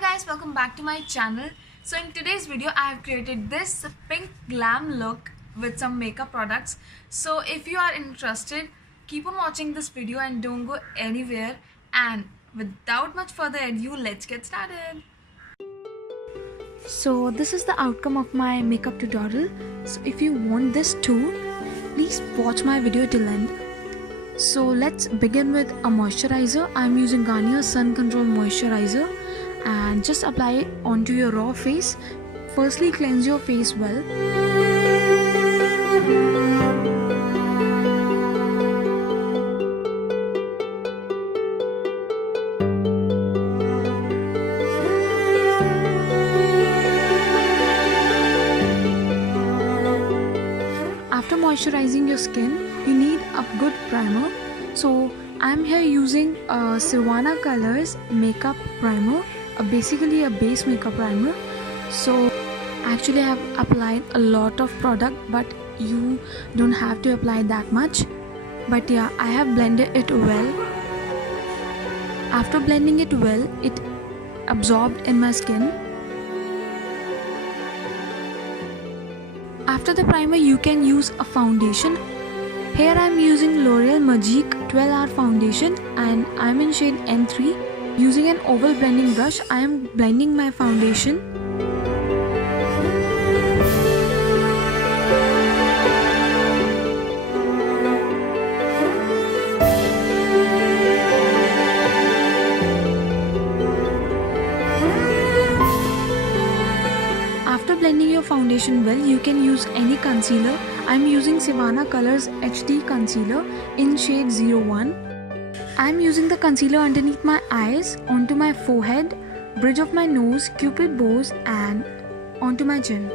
guys, welcome back to my channel. So in today's video I have created this pink glam look with some makeup products. So if you are interested, keep on watching this video and don't go anywhere, and without much further ado, let's get started. So this is the outcome of my makeup tutorial. So if you want this too, please watch my video till end. So let's begin with a moisturizer. I'm using Garnier Sun Control Moisturizer and just apply it onto your raw face. Firstly, cleanse your face well. After moisturizing your skin, you need a good primer. So I'm here using Savannah Colors makeup primer, basically a base makeup primer. So actually I have applied a lot of product, but you don't have to apply that much. But yeah, I have blended it well. After blending it well, it absorbed in my skin. After the primer, you can use a foundation. Here I am using L'Oreal Magic 12-hour foundation and I am in shade N3. Using an oval blending brush, I am blending my foundation. After blending your foundation well, you can use any concealer. I am using Savannah Colors HD Concealer in shade 01. I am using the concealer underneath my eyes, onto my forehead, bridge of my nose, cupid bows and onto my chin.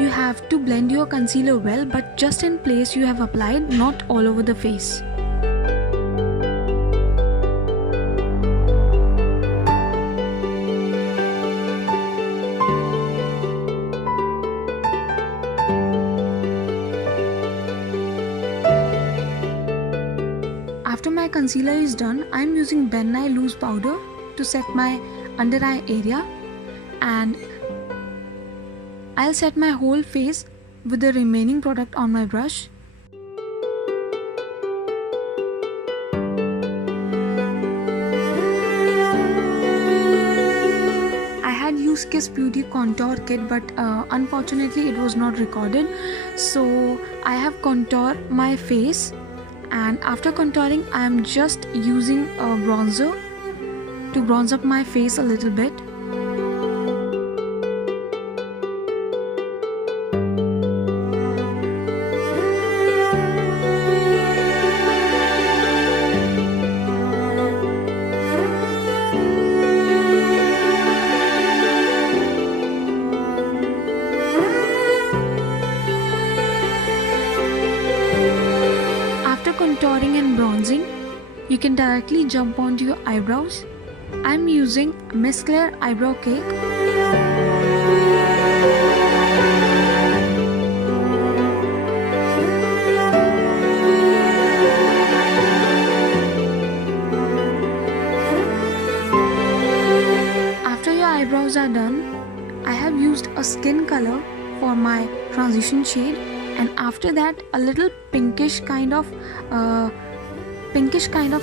You have to blend your concealer well, but just in place you have applied, not all over the face. After my concealer is done, I am using Ben Nye loose powder to set my under eye area, and I'll set my whole face with the remaining product on my brush. I had used Kiss Beauty contour kit, but unfortunately it was not recorded, so I have contoured my face. And after contouring, I am just using a bronzer to bronze up my face a little bit. Contouring and bronzing, you can directly jump onto your eyebrows. I'm using Miss Claire eyebrow cake. After your eyebrows are done, I have used a skin color for my transition shade, and after that a little pinkish kind of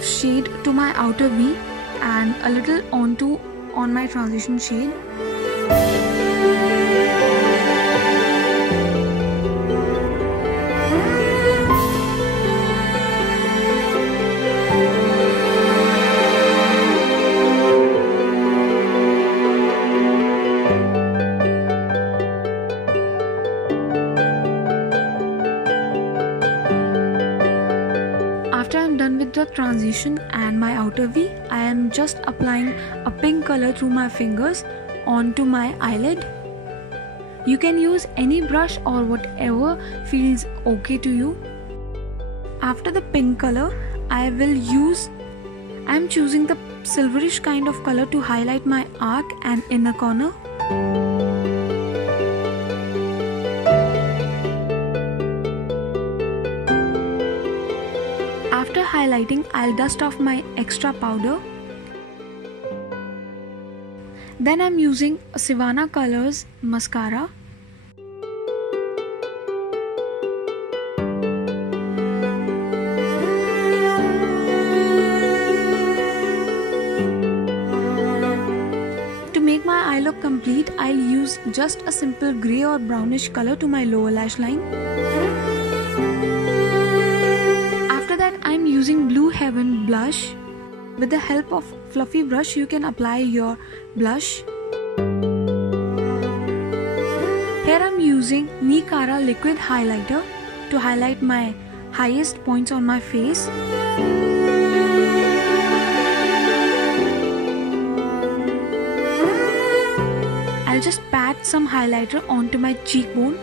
shade to my outer V and a little on my transition shade. After I am done with the transition and my outer V, I am just applying a pink color through my fingers onto my eyelid. You can use any brush or whatever feels okay to you. After the pink color, I am choosing the silverish kind of color to highlight my arc and inner corner. highlighting, I'll dust off my extra powder. Then I'm using Savannah Colors mascara. To make my eye look complete, I'll use just a simple grey or brownish color to my lower lash line. After that, I'm using Blue Heaven blush. With the help of fluffy brush, you can apply your blush. Here I'm using Nikara liquid highlighter to highlight my highest points on my face. I'll just pat some highlighter onto my cheekbone.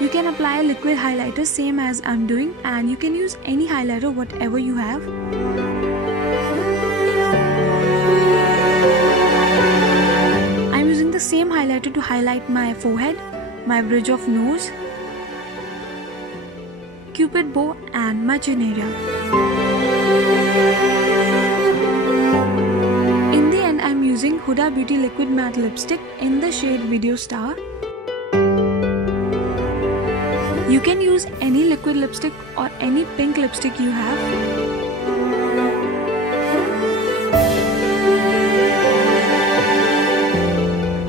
You can apply liquid highlighter same as I'm doing, and you can use any highlighter whatever you have. I'm using the same highlighter to highlight my forehead, my bridge of nose, cupid bow and my chin area. In the end, I'm using Huda Beauty Liquid Matte Lipstick in the shade Video Star. You can use any liquid lipstick or any pink lipstick you have.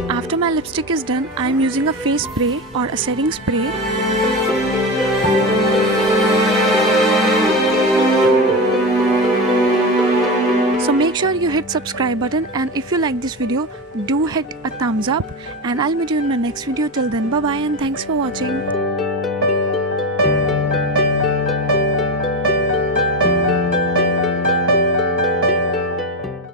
After my lipstick is done, I am using a face spray or a setting spray. So make sure you hit subscribe button, and if you like this video, do hit a thumbs up, and I'll meet you in my next video. Till then, bye bye and thanks for watching.